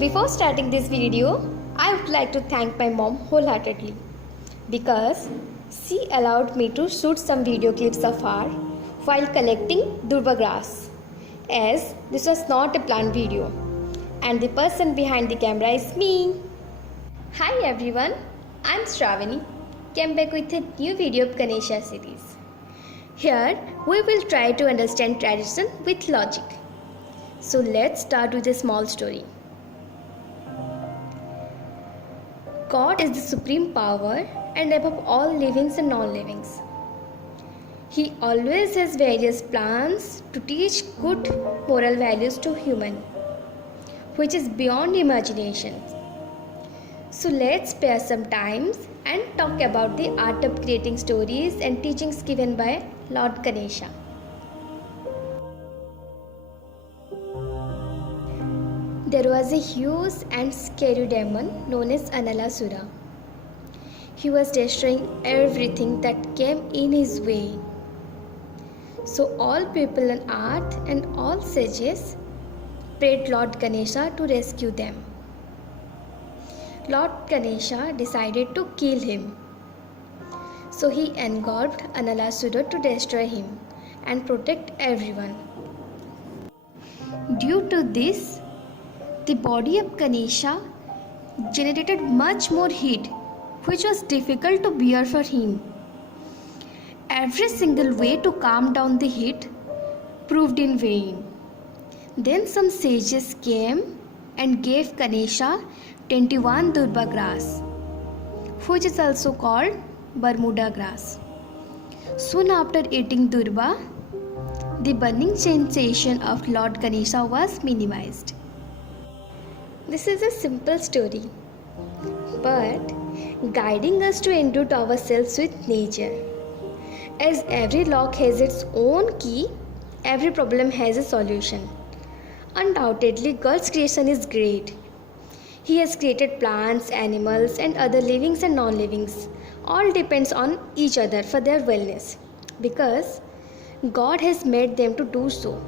Before starting this video, I would like to thank my mom wholeheartedly because she allowed me to shoot some video clips of her while collecting durba grass, as this was not a planned video, and the person behind the camera is me. Hi everyone, I'm Shravani, came back with a new video of Ganesha series. Here we will try to understand tradition with logic. So let's start with a small story. God is the supreme power and above all livings and non-livings. He always has various plans to teach good moral values to human, which is beyond imagination. So let's spare some time and talk about the art of creating stories and teachings given by Lord Ganesha. There was a huge and scary demon known as Analasura. He was destroying everything that came in his way. So all people on earth and all sages prayed Lord Ganesha to rescue them. Lord Ganesha decided to kill him. So he engulfed Analasura to destroy him and protect everyone. Due to this, the body of Ganesha generated much more heat, which was difficult to bear for him. Every single way to calm down the heat proved in vain. Then some sages came and gave Ganesha 21 durba grass, which is also called Bermuda grass. Soon after eating durba, the burning sensation of Lord Ganesha was minimized. This is a simple story, but guiding us to enroute ourselves with nature. As every lock has its own key, every problem has a solution. Undoubtedly, God's creation is great. He has created plants, animals, and other livings and non-livings. All depends on each other for their wellness, because God has made them to do so.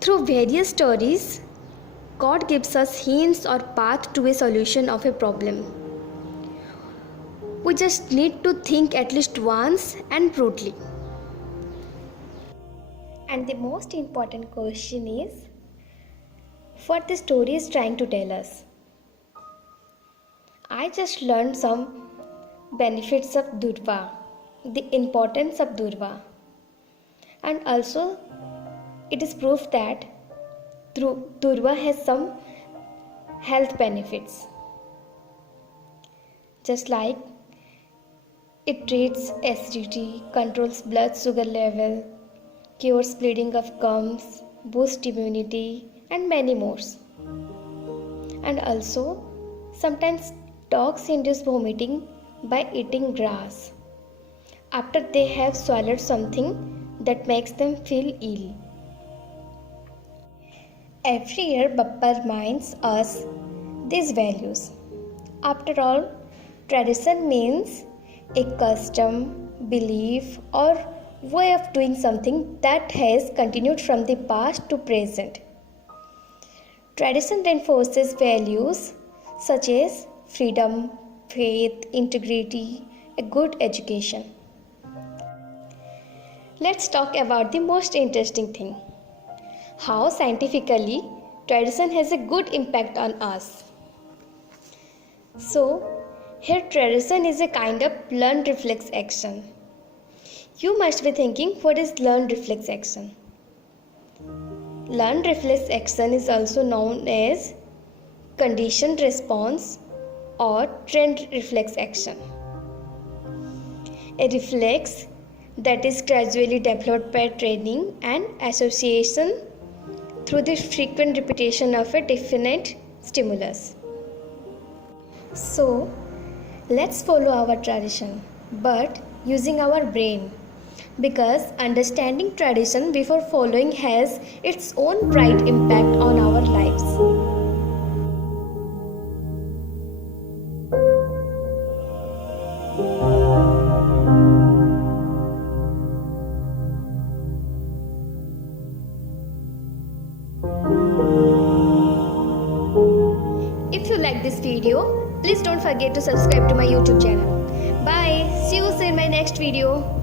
Through various stories, God gives us hints or path to a solution of a problem. We just need to think at least once and broadly. And the most important question is, what the story is trying to tell us. I just learned some benefits of durva, the importance of durva, and also it is proof that durva has some health benefits. Just like it treats acidity, controls blood sugar level, cures bleeding of gums, boosts immunity, and many more. And also, sometimes dogs induce vomiting by eating grass after they have swallowed something that makes them feel ill. Every year, Bappa reminds us these values. After all, tradition means a custom, belief, or way of doing something that has continued from the past to present. Tradition reinforces values such as freedom, faith, integrity, a good education. Let's talk about the most interesting thing. How scientifically tradition has a good impact on us. So, here tradition is a kind of learned reflex action. You must be thinking, what is learned reflex action? Learned reflex action is also known as conditioned response or trained reflex action. A reflex that is gradually developed by training and association through the frequent repetition of a definite stimulus. So, let's follow our tradition, but using our brain, because understanding tradition before following has its own bright impact on our lives. like this video, please don't forget to subscribe to my YouTube channel. Bye. See you soon in my next video.